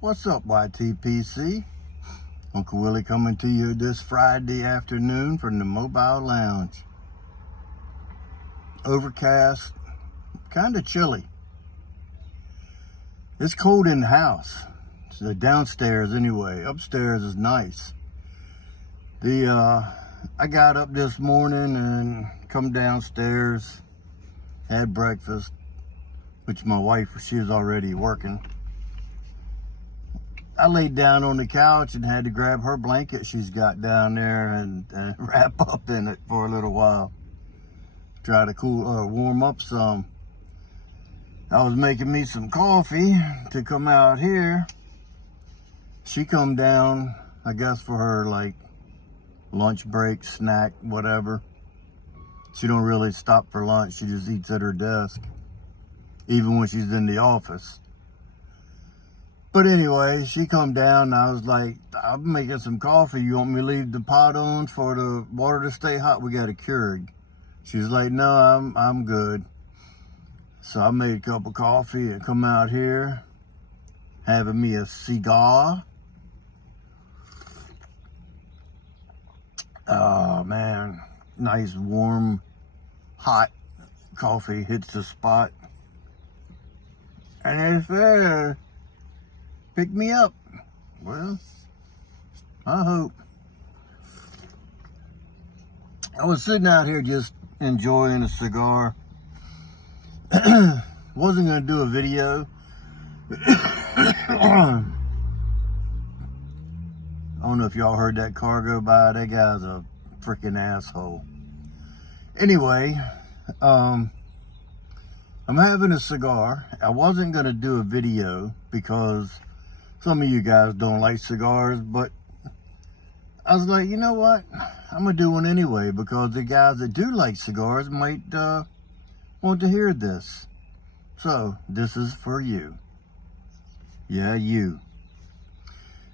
What's up, YTPC? Uncle Willie coming to you this Friday afternoon from the Mobile Lounge. Overcast, kind of chilly. It's cold in the house. So downstairs anyway. Upstairs is nice. I got up this morning and come downstairs, had breakfast, which my wife, she was already working. I laid down on the couch and had to grab her blanket she's got down there and wrap up in it for a little while. Try to warm up some. I was making me some coffee to come out here. She come down, I guess for her like lunch break, snack, whatever. She don't really stop for lunch. She just eats at her desk, even when she's in the office. But anyway, she come down and I was like, I'm making some coffee. You want me to leave the pot on for the water to stay hot? We got a Keurig. She's like, no, I'm good. So I made a cup of coffee and come out here, having me a cigar. Oh man, nice warm, hot coffee hits the spot. And it's pick me up. Well, I hope. I was sitting out here just enjoying a cigar. Wasn't gonna do a video. I don't know if y'all heard that car go by. That guy's a freaking asshole. Anyway, I'm having a cigar. I wasn't gonna do a video because some of you guys don't like cigars, but I was like, you know what? I'm gonna do one anyway because the guys that do like cigars might want to hear this. So this is for you. Yeah, you.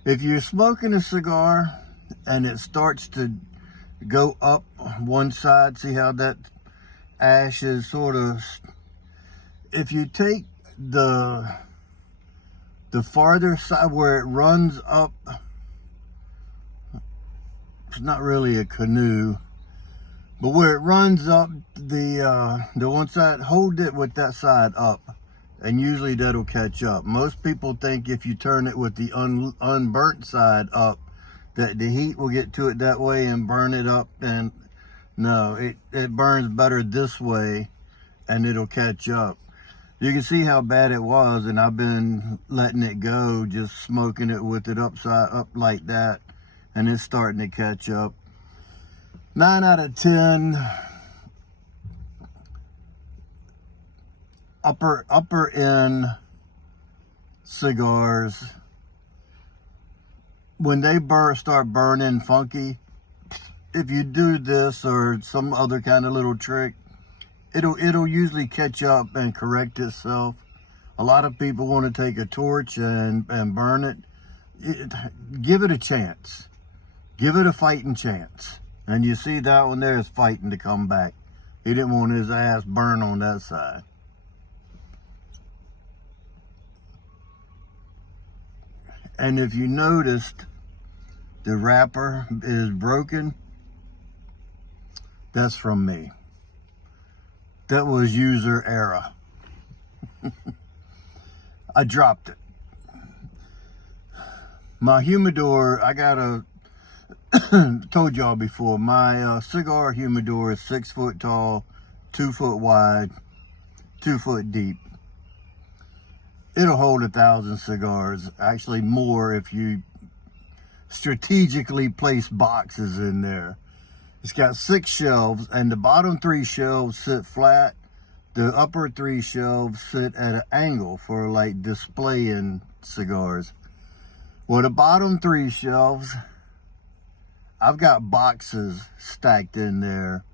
If you're smoking a cigar and it starts to go up one side, see how that ash is sort of, if you take the farther side where it runs up, it's not really a canoe, but where it runs up the one side, hold it with that side up, and usually that'll catch up. Most people think if you turn it with the unburnt side up, that the heat will get to it that way and burn it up, and no, it burns better this way and it'll catch up. You can see how bad it was, and I've been letting it go, just smoking it with it up like that, and it's starting to catch up. 9 out of 10 upper end cigars, when they start burning funky, if you do this or some other kind of little trick, it'll usually catch up and correct itself. A lot of people want to take a torch and burn it. Give it a chance. Give it a fighting chance. And you see that one there is fighting to come back. He didn't want his ass burn on that side. And if you noticed, the wrapper is broken. That's from me. That was user error. I dropped it. My humidor, I got told y'all before, my cigar humidor is 6 foot tall, 2 foot wide, 2 foot deep. It'll hold 1,000 cigars, actually more if you strategically place boxes in there. It's got 6 shelves, and the bottom 3 shelves sit flat. The upper 3 shelves sit at an angle for like displaying cigars. Well, the bottom 3 shelves, I've got boxes stacked in there,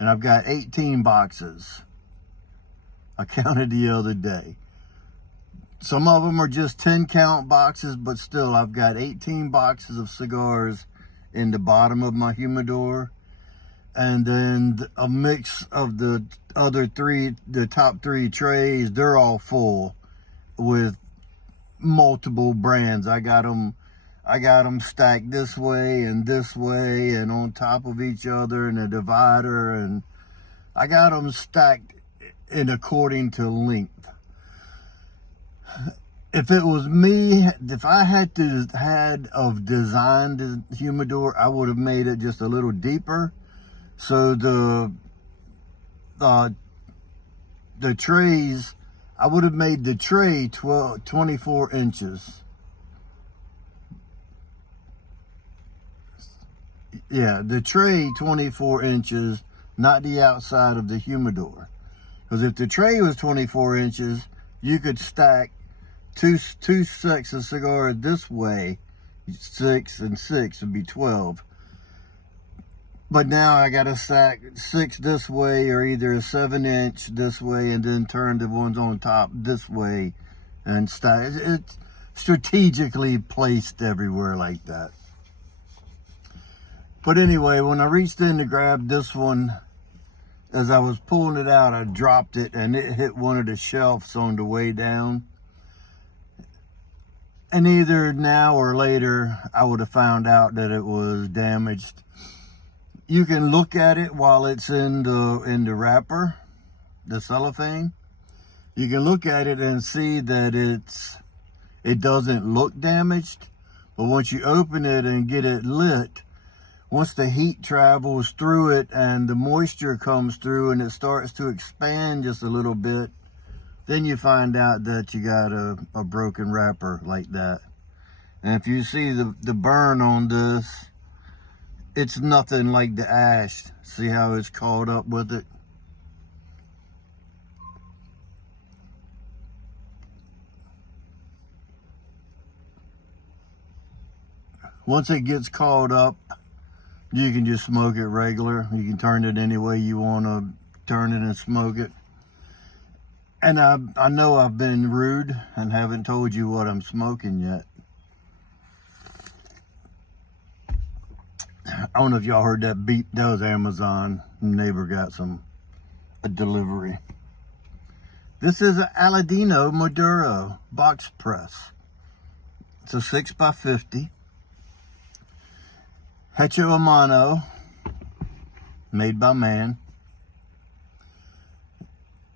and I've got 18 boxes. I counted the other day. Some of them are just 10 count boxes, but still I've got 18 boxes of cigars in the bottom of my humidor. And then a mix of the other 3, the top 3 trays, they're all full with multiple brands. I got them stacked this way and on top of each other in a divider, and I got them stacked in according to length. If it was me, if I had designed the humidor, I would have made it just a little deeper, so the trays, I would have made the tray 24 inches. Yeah, the tray 24 inches, not the outside of the humidor. Because if the tray was 24 inches, you could stack two sets of cigars this way, 6 and 6 would be 12. But now I got to stack 6 this way, or either a 7-inch this way, and then turn the ones on top this way, and stack. It's strategically placed everywhere like that. But anyway, when I reached in to grab this one, as I was pulling it out, I dropped it and it hit one of the shelves on the way down. And either now or later, I would have found out that it was damaged. You can look at it while it's in the wrapper, the cellophane. You can look at it and see that it doesn't look damaged. But once you open it and get it lit, once the heat travels through it and the moisture comes through and it starts to expand just a little bit, then you find out that you got a broken wrapper like that. And if you see the burn on this, it's nothing like the ash. See how it's caught up with it? Once it gets caught up, you can just smoke it regular. You can turn it any way you want to turn it and smoke it. And I know I've been rude and haven't told you what I'm smoking yet. I don't know if y'all heard that beep. That was Amazon. Neighbor got a delivery. This is an Aladino Maduro Boxpress. It's a 6x50. Hecho a mano, made by man.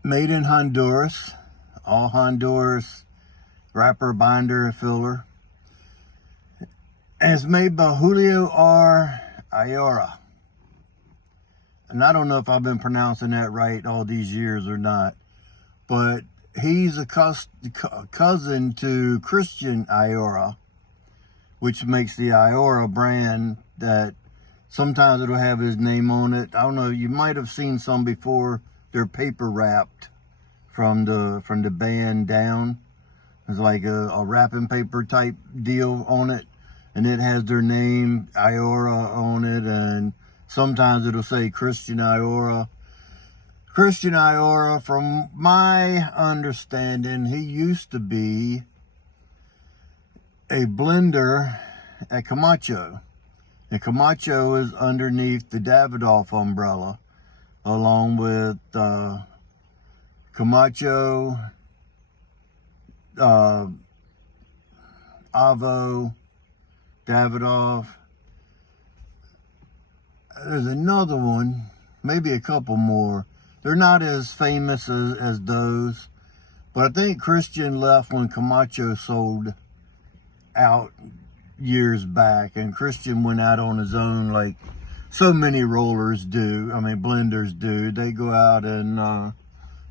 Made in Honduras. All Honduras wrapper, binder, and filler. And it's made by Julio R. Ayora. And I don't know if I've been pronouncing that right all these years or not, but he's a cousin to Christian Ayora, which makes the Ayora brand that sometimes it'll have his name on it. I don't know, you might have seen some before. They're paper wrapped from the band down. It's like a wrapping paper type deal on it. And it has their name, Ayora, on it. And sometimes it'll say Christian Ayora. Christian Ayora, from my understanding, he used to be a blender at Camacho. And Camacho is underneath the Davidoff umbrella, along with Camacho, Avo, Davidoff. There's another one, maybe a couple more. They're not as famous as those, but I think Christian left when Camacho sold out years back, and Christian went out on his own like so many rollers do. I mean, blenders do. They go out and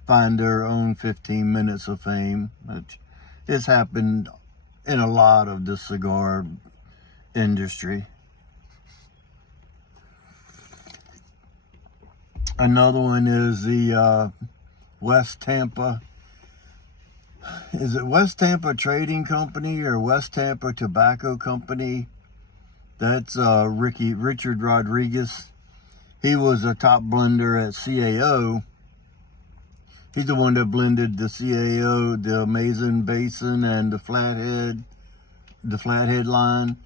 find their own 15 minutes of fame. It's happened in a lot of the cigar industry. Another one is the West Tampa. Is it West Tampa Trading Company or West Tampa Tobacco Company? That's Richard Rodriguez. He was a top blender at CAO. He's the one that blended the CAO, the Amazing Basin, and the Flathead line.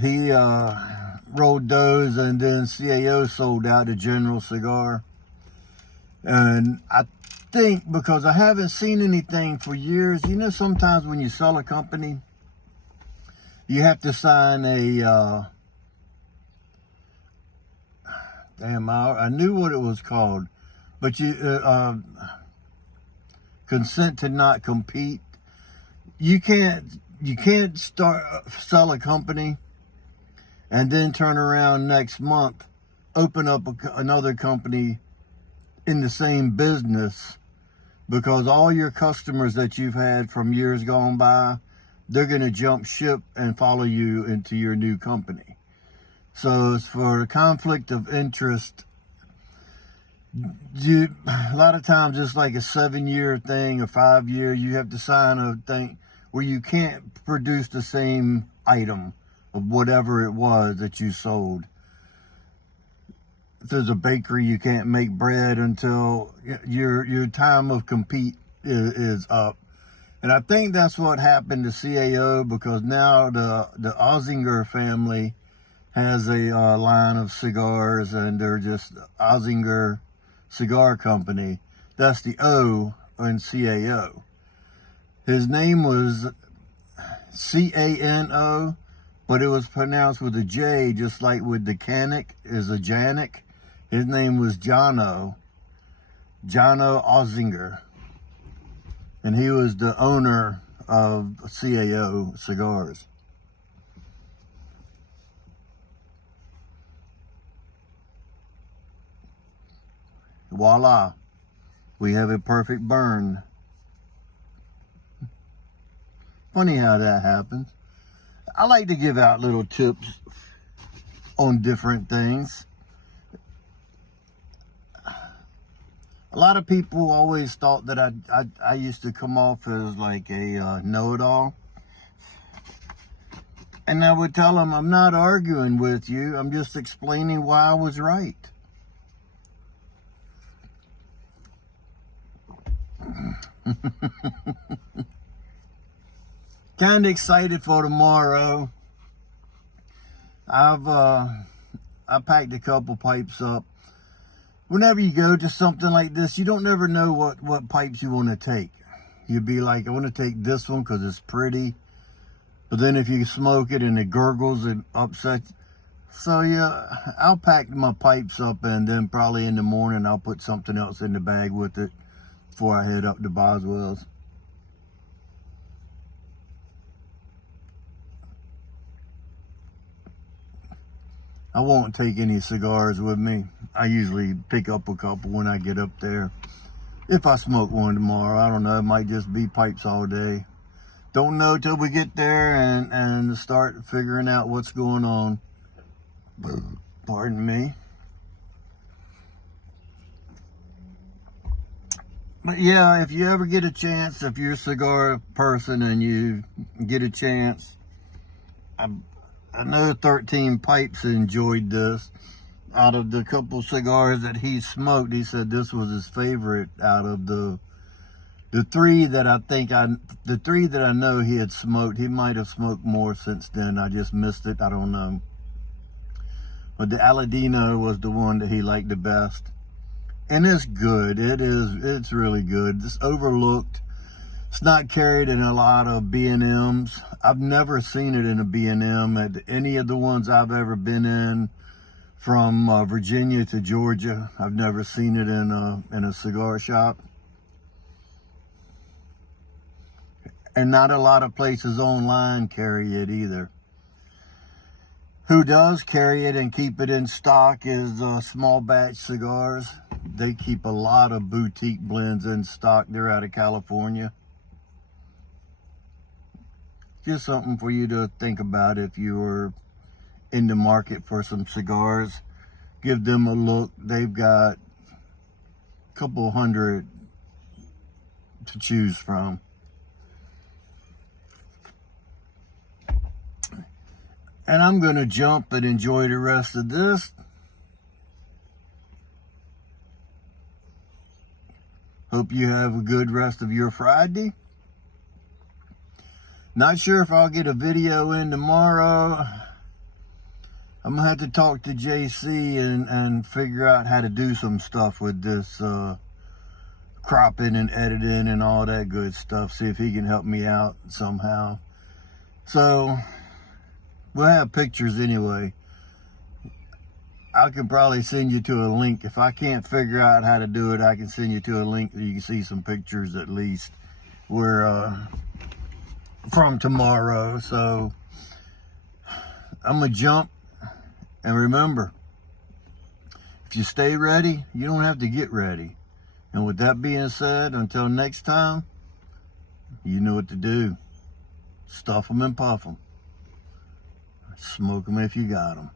He rolled those, and then CAO sold out to General Cigar. And I think because I haven't seen anything for years, you know, sometimes when you sell a company, you have to sign a, I knew what it was called, but consent to not compete. You can't sell a company and then turn around next month, open up another company in the same business, because all your customers that you've had from years gone by, they're going to jump ship and follow you into your new company. So it's for a conflict of interest. A lot of times it's like a 7-year thing, a 5-year. You have to sign a thing where you can't produce the same item of whatever it was that you sold. If there's a bakery, you can't make bread until your time of compete is up. And I think that's what happened to CAO, because now the Ozinger family has a line of cigars, and they're just Ozinger Cigar Company. That's the O in CAO. His name was Cano, but it was pronounced with a J, just like with the Canic is a Janik. His name was Jono Ozinger. And he was the owner of CAO Cigars. Voila, we have a perfect burn. Funny how that happens. I like to give out little tips on different things. A lot of people always thought that I used to come off as like a know-it-all. And I would tell them, I'm not arguing with you. I'm just explaining why I was right. Kind of excited for tomorrow. I packed a couple pipes up. Whenever you go to something like this, you don't never know what pipes you want to take. You'd be like, I want to take this one because it's pretty. But then if you smoke it and it gurgles, it upsets. So yeah, I'll pack my pipes up, and then probably in the morning I'll put something else in the bag with it before I head up to Boswell's. I won't take any cigars with me. I usually pick up a couple when I get up there. If I smoke one tomorrow, I don't know, it might just be pipes all day. Don't know till we get there and start figuring out what's going on. Pardon me. But yeah, if you ever get a chance, if you're a cigar person and you get a chance, I know 13 Pipes enjoyed this. Out of the couple cigars that he smoked, he said this was his favorite out of the three that I know he had smoked. He might have smoked more since then. I just missed it. I don't know. But the Aladino was the one that he liked the best. And it's good. It's really good. It's overlooked. It's not carried in a lot of B&Ms. I've never seen it in a B&M at any of the ones I've ever been in, from Virginia to Georgia. I've never seen it in a cigar shop. And not a lot of places online carry it either. Who does carry it and keep it in stock is Small Batch Cigars. They keep a lot of boutique blends in stock. They're out of California. Just something for you to think about if you were in the market for some cigars. Give them a look. They've got a couple hundred to choose from. And I'm going to jump and enjoy the rest of this. Hope you have a good rest of your Friday. Not sure if I'll get a video in tomorrow. I'm going to have to talk to JC and figure out how to do some stuff with this cropping and editing and all that good stuff. See if he can help me out somehow. So we'll have pictures anyway. I can probably send you to a link. If I can't figure out how to do it, I can send you to a link that you can see some pictures at least. We're from tomorrow. So I'm gonna jump, and remember, if you stay ready, you don't have to get ready. And with that being said, until next time, you know what to do. Stuff them and puff them. Smoke them if you got them.